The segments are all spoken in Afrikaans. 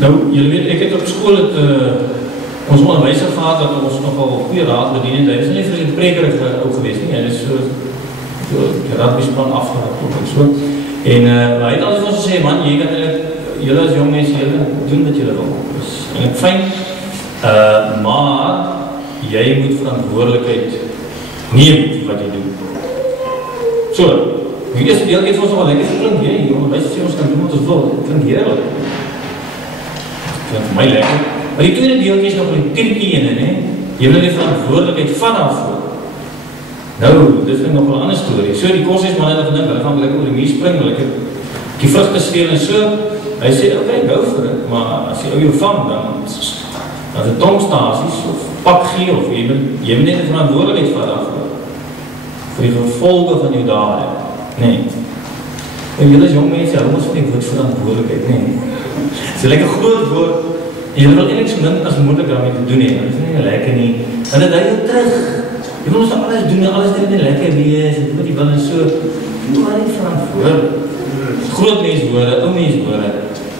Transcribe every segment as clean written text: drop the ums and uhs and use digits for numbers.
Nou, julle weet, ek het op school ons onderwijzer gehad dat ons nogal goeie raad bedien en hy is nie vir die prekerige ook geweest nie, hy is so die rugbysplan afgeraad en so. En hy het altijd ons gesê, man, jy kan julle as jong mense, julle doen wat julle wil. Dus, en ek fijn, maar jy moet verantwoordelikheid neem wat jy doen. So, die eerste deel het ons nogal lekker geklink, jy onderwijzer sê ons kan doen wat ons wil, dit klink heerlijk. Dit klink vir my lekker. Maar die tweede deeltjie is nog die tierkie ene, ne? Jy wil die verantwoordelikheid vanaf voor. Nou, dit vind nog wel een ander story. So, die koshuisman het gedink, hulle gaan lekker oor die muur spring, hulle die vruchte steel en so. Hy sê, oké, go vir het, maar as jy jou vang, dan is het tongstasies, of pak gee, of jy moet net die verantwoordelikheid vanaf voor. Vir die gevolge van jou dade. Nee. En julle is jong mense, hou ons van die woord verantwoordelikheid, nee. Dit is lekker groot woord, en jy wil eindelijk so min as moeilijk daarmee te doen hê, want dit is nie lekker nie. En dit hou jou terug. Jy wil ons nou alles doen, alles dit nie lekker wees, en wat jy wil en so. Jy moet maar nie verantwoord. Groot menswoorde, ou menswoorde,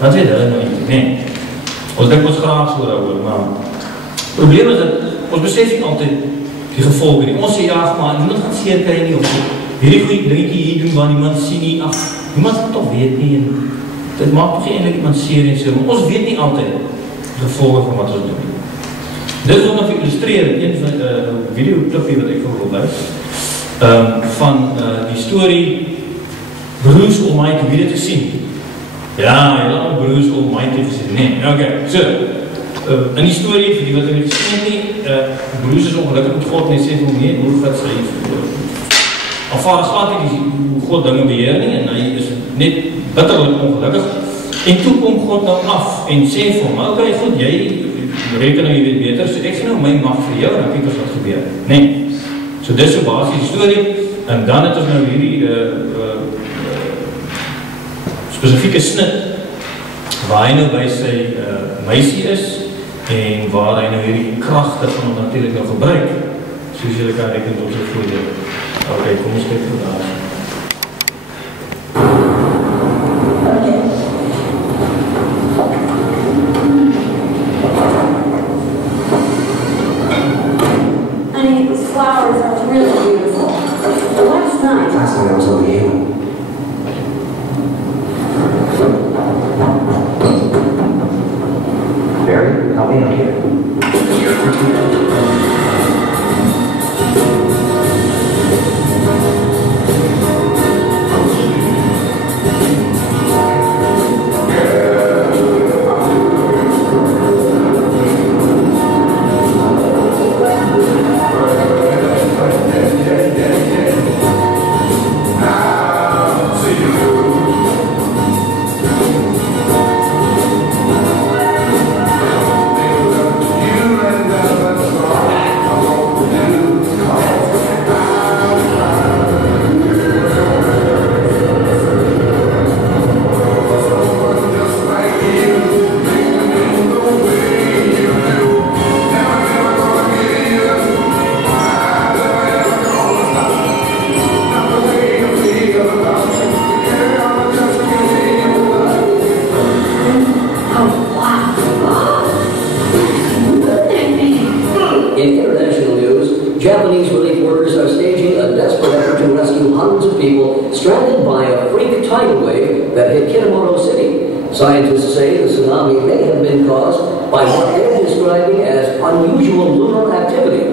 wat weet hulle nou nie, nee. Ons dink ons graag so daaroor, maar probleem is dat, ons besef nie altyd die gevolge nie. Ons sê ja, maar niemand gaan seer kry nie, of hierdie goeie dingetje hier doen, waar niemand sien nie, ach, niemand gaan toch weet nie, en dit maak toch eindelijk iemand seer en so, maar ons weet nie altyd gevolge van wat ons doen. Dit wil nog illustreer in een van videoclipie wat ek vir wil luis, van die story Broers Almighty, wie dit gesien? Ja, jy het al Broers Almighty gesien, nee, oké, so, in die story, vir die wat ek gesien het nie, Broers is ongelukkig met God, en hy sê vir my, hoe gaat sy alvaardig gaat nie, hoe God dinge beheer nie, en hy is net bitterlik ongelukkig, en toe kom God nou af, en sê vir hom, oké, goed, jy reken nou jy weet beter, so ek gee nou my mag vir jou, en dan kyk ons wat gebeur. Nee, so dis so basis die story, en dan het ons nou hierdie spesifieke snit, waar hy nou by sy meisie is, en waar hy nou hierdie krachte van hom natuurlijk nou gebruik, soos julle kan reken tot sy voordeel. Ok, kom ons kyk vir daar. Scientists say the tsunami may have been caused by what they're describing as unusual lunar activity.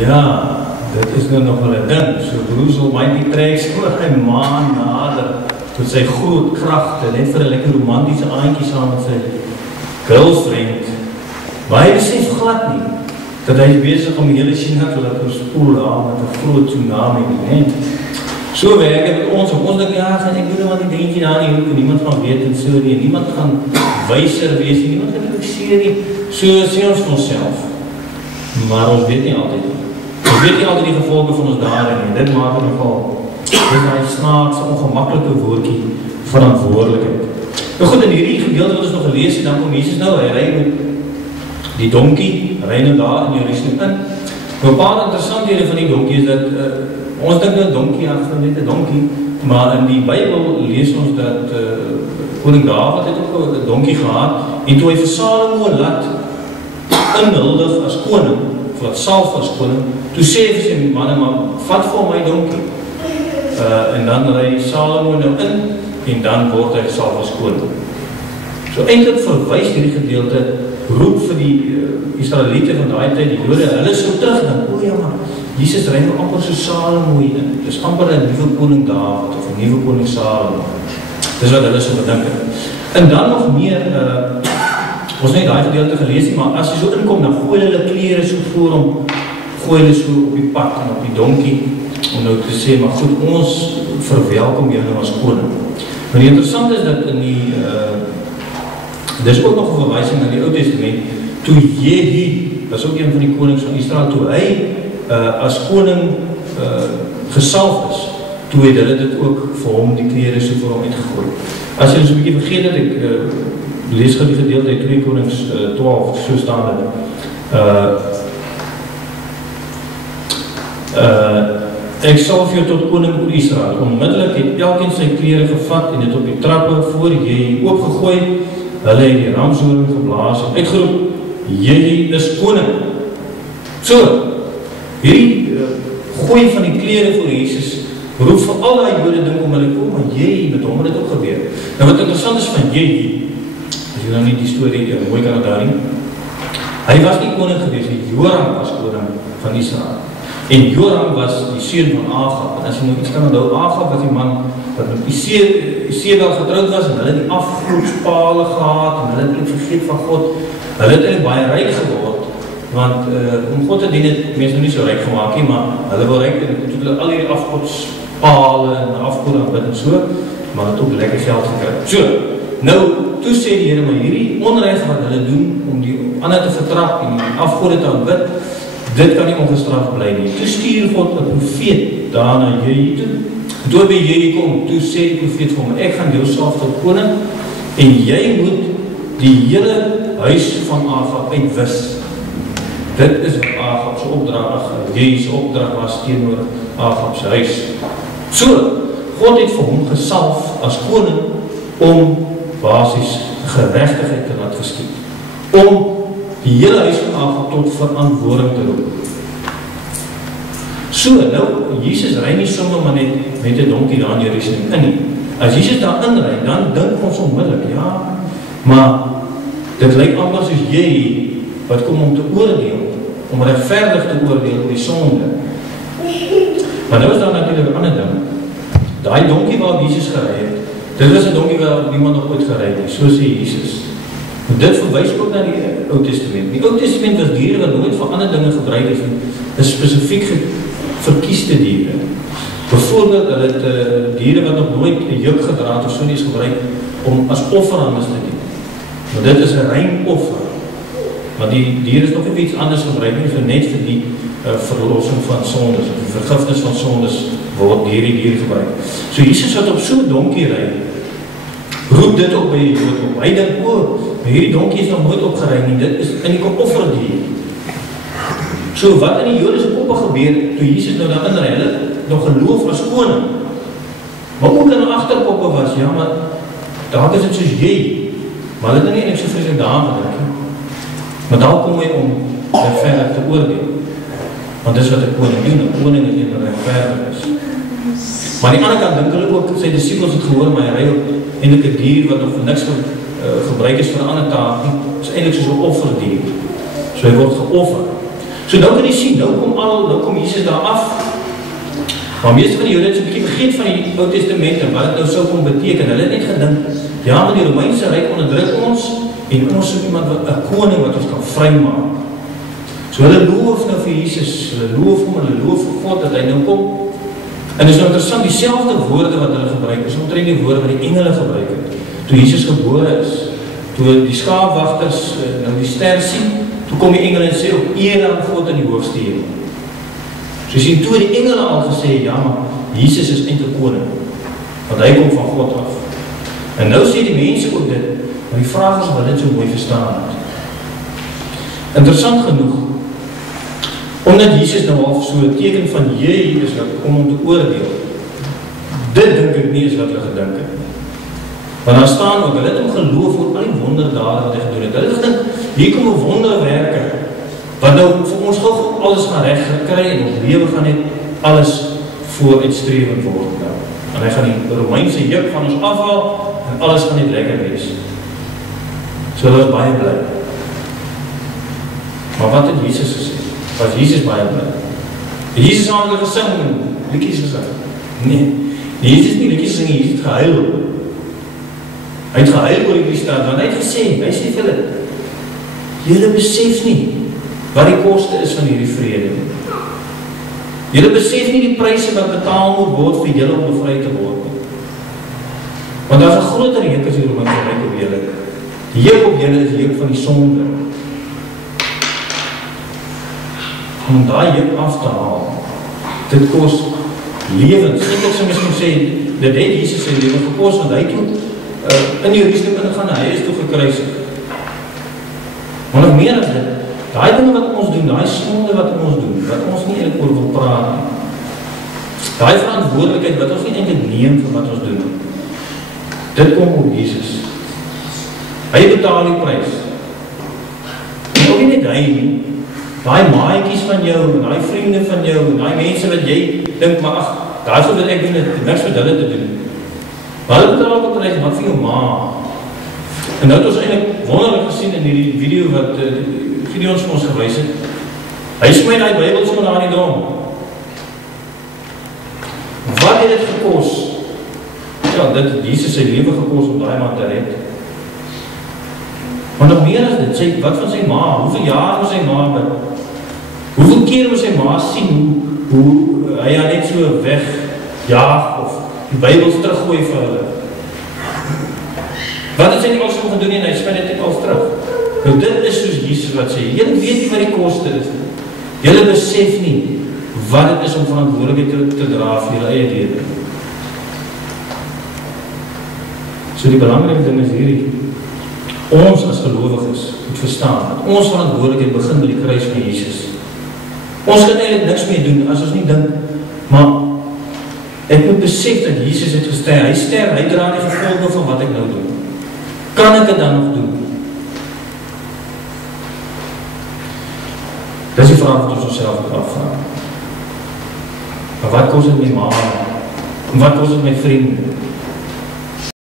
Ja, dit is nou nog wel een ding. So Broers Almighty trek voor hy maan nader tot sy groot krachte, net vir 'n lekker romantiese aantjie saam met sy girlfriend. Maar hy besef glad nie, dat hy is bezig om die hele China te laat oorspoel aan met 'n groot tsunami nie. So werk het met ons, op ons dink, ja, ek doen wat die dingetjie daar nie, en niemand gaan weet en so nie, niemand gaan wyser wees, niemand gaan fikseer nie, so sê ons vir onsself. Maar ons weet nie altyd nie. Ons weet nie altyd die gevolge van ons daarin nie, dit maak het nogal, dit is my snaakse, ongemaklike woordjie, verantwoordelikheid. Nou goed, in hierdie gedeelte wat ons nog gelees het, dan kom Jesus nou, hy ry met die donkie, ry nou daar in Jerusalem in. Een paar interessanthede van die donkie is dat, ons dink nou donkie, net 'n donkie, maar in die Bybel lees ons dat koning Dawid het ook 'n donkie gehad, en toe hy vir Salomo laat inhuldig as koning, of laat salf as koning, toe sê hy vir sy manne, maar vat vir my donkie. En dan ry Salomo nou in, en dan word hy gesalf as koning. So eintlik verwys hierdie gedeelte, roep vir die Israeliete van daai tyd, die Jode, hulle sou terugdink, o ja maar, Jesus ry nou amper so Salomo in, dis amper 'n nuwe koning Dawid, of 'n nuwe koning Salomo. Dis wat hulle sou bedink het. En dan nog meer, ons het nie daai gedeelte gelees nie, maar as jy so inkom, dan gooi hulle klere so voor hom, gooi hulle so op die pad en op die donkie, om nou te sê, maar goed, ons verwelkom jou nou as koning. Maar die interessant is dat in die, dis ook nog 'n verwysing na die Ou Testament, toe Jehu, dat is ook een van die konings van Israel, toe hy as koning gesalf is, toe het hulle dit ook vir hom, die klere so vir hom uitgegooi. As jy ons 'n bietjie vergeet dat ek lees gou die gedeelte uit 2 Konings 12, so staan dit. Ek salf jou tot koning oor Israel. Onmiddellik het elkeen sy klere gevat en dit op die trappe voor Jehu oopgegooi. Hulle het die ramshoring geblaas en uitgeroep, Jehu is koning. So, hierdie gooi van die klere voor Jesus roep vir al die Jode dink om hulle kom, maar Jehu, met hom het dit ook gebeur. Nou wat interessant is van Jehu, as jy nou nie die storie mooi kan onthou nie, hy was nie koning gewees, Joram was koning van Israel. En Joram was die seun van Agab. En as jy nou iets kan onthou, Agab was die man wat met Isebel getrouwd was, en hulle het die afgodspale gehad, en hulle het vergeet van God. Hulle het eintlik baie ryk geword, want om God te dien het mense nie so ryk gemaak nie, maar hulle wil ryk, en toe hulle al die afgodspale en afgode aanbid en so, maar het ook lekker geld gekry. So, nou, toe sê die Here, maar hierdie onreg wat hulle doen, om die ander te vertrap en die afgode te aanbid, dit kan nie ongestraf bly nie. Toe stuur God 'n profeet daar na Jehu toe. En toe by Jehu kom, toe sê die profeet vir hom, ek gaan jou salf tot koning, en jy moet die hele huis van Agab uitwis. Dit is wat Agab se opdrag, Jehu se opdrag was teenoor Agab se huis. So, God het vir hom gesalf as koning, om basies geregtigheid te laat geskied. Om die hele huis van Agab tot verantwoording te roep. So, nou, Jesus ry nie sommer maar net met 'n donkie daar in Jerusalem in nie. As Jesus daar inry, dan dink ons onmiddellik, ja, maar dit lyk amper soos jy, wat kom om te oordeel, om regverdig te oordeel oor die sonde. Maar nou is daar natuurlik 'n ander ding. Daai donkie waar Jesus gery het, dit is 'n donkie waar niemand nog ooit gery het, so sê Jesus. En dit verwys ook na die Ou Testament. Die Ou Testament was diere wat nooit vir ander dinge gebruik is, is spesifiek verkieste diere. Byvoorbeeld, hulle het diere wat nog nooit 'n juk gedra het of so nie is gebruik om as offerhandes te dien. Maar dit is 'n rein offer. Maar die diere is nog nie iets anders gebruik nie, vir net vir die verlossing van sondes, of die vergifnis van sondes word hierdie dier gebruik. So Jesus wat op so 'n donkie ry, roep dit op by die Jood op. Hy dink, hierdie donkie is nog nooit opgery nie, dit is in die offerdier. So wat in die Jodese koppe gebeur, toe Jesus nou daar inry, hulle nog geloof as koning. Maar ook in die agterkoppe was, ja, maar daar is dit soos jy, maar hulle het nie eintlik so vreeslik daar gedink nie. Maar daar kom hy om regverdig te oordeel. Want dis wat 'n koning doen, 'n koning is wat regverdig is. Maar aan die ander kant dink hulle ook, sy disippels het gehoor, maar hy ry ook eintlik 'n dier wat nog vir niks gebruik is vir 'n ander taak nie. Dit is eintlik soos 'n offerdier. So hy word geoffer. So nou kan jy sien, nou kom Jesus daar af. Maar meeste van die Jode het so 'n bietjie vergeet van die Ou Testament en wat dit nou sou kom beteken. Hulle het net gedink, ja, maar die Romeinse ryk onderdruk ons en ons soek iemand, 'n koning wat ons kan vrymaak. So hulle loof nou vir Jesus, hulle loof hom, hulle loof vir God dat hy nou kom. En dit is nou interessant, dieselfde woorde wat hulle gebruik, is omtrent die woorde wat die engele gebruik het. Toe Jesus gebore is, toe die skaapwagters nou die ster sien, toe kom die engele en sê, op eer aan God in die hoogste hemel. So sien, toe die engele al gesê, ja, maar Jesus is eintlik koning, want hy kom van God af. En nou sê die mense ook dit, maar die vraag is of hulle dit so mooi verstaan het. Interessant genoeg, omdat Jesus nou al so 'n teken van jy is wat kom om te oordeel, dit dink ek nie is wat hulle gedink het. Want daar staan ook, hulle het hom geloof oor al die wonderdade wat hy gedoen het. Hulle het gedink, hier kom 'n wonderwerker, wat nou vir ons gou alles gaan reg gekry en ons lewe gaan net alles vooruitstrewend word. En hy gaan die Romeinse juk van ons afhaal en alles gaan net lekker wees. So hulle was baie bly. Maar wat het Jesus gesê? Was Jesus baie bly? Jesus aan hulle gesing en liedjies gesing? Nee, Jesus nie liedjies gesing, Jesus het gehuil. Hy het gehuil oor die stad, want hy het gesê, hy sê vir hulle, julle besef nie wat die koste is van hierdie vrede. Julle besef nie die pryse wat betaal moet word vir julle om bevry te word. Want daar is 'n groter juk as die Romeinse ryk op julle. Die juk op julle is die juk van die sonde. Om daai juk af te haal, dit kos lewens. Ek sou miskien sê, dit het Jesus sy lewe gekos, want hy toe in Jerusalem ingegaan, hy is toe gekruisig. Maar nog meer as dit, daai dinge wat ons doen, daai sonde wat ons doen, wat ons nie eintlik oor wil praat nie. Daai verantwoordelikheid wat ons nie eintlik neem vir wat ons doen. Dit kom op Jesus. Hy betaal die prys. En ook nie net hy nie. Daai maatjies van jou, en daai vriende van jou, en daai mense wat jy dink, maar ag, daar is wat ek doen, het niks met hulle te doen. Maar hulle betaal die prys, wat vir jou ma. En nou het ons eintlik wonderlik gesien in die video wat Gideon vir ons gewys het. Hy smy die Bybel sommer daar in die dom. Wat het dit gekos? Ja, dit het Jesus sy lewe gekos om daai man te red. Maar nog meer as dit, sê, wat van sy ma? Hoeveel jaar was sy ma met? Hoeveel keer was sy ma sien hoe hy haar net so wegjaag of die Bybels teruggooi vir hulle? Wat het sy nie als gedoen en hy smy dit net al terug? Nou dit is soos Jesus wat sê, julle weet nie wat die koste is. Julle besef nie wat het is om verantwoordelikheid te dra vir julle eie lewe. So die belangrike ding is hierdie, ons as gelowiges moet verstaan, dat ons verantwoordelikheid begin by die kruis van Jesus. Ons kan eintlik niks meer doen as ons nie dink, maar ek moet besef dat Jesus het gesterf, hy dra die gevolge van wat ek nou doen. Kan ek dit dan nog doen? Dis die vraag wat ons onsself moet afvraag. Maar wat kos het my ma? En wat kos het my vriende?